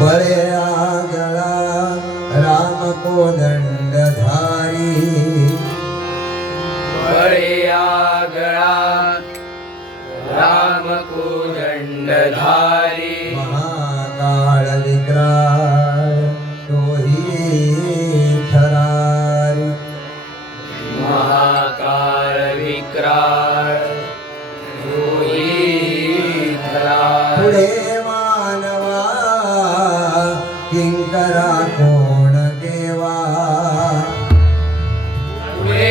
બળે આગળા રામ કો દંડધારી બળે આગળા રામ કો મહાકાળ વિગ્રહ विक्राळ पुढे मानवा किंकरा कोण देवा? पुढे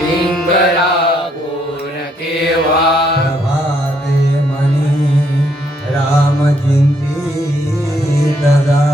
किंकरा कोण देवा? प्रभाते मनी रामचिंती ददा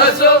Let's go.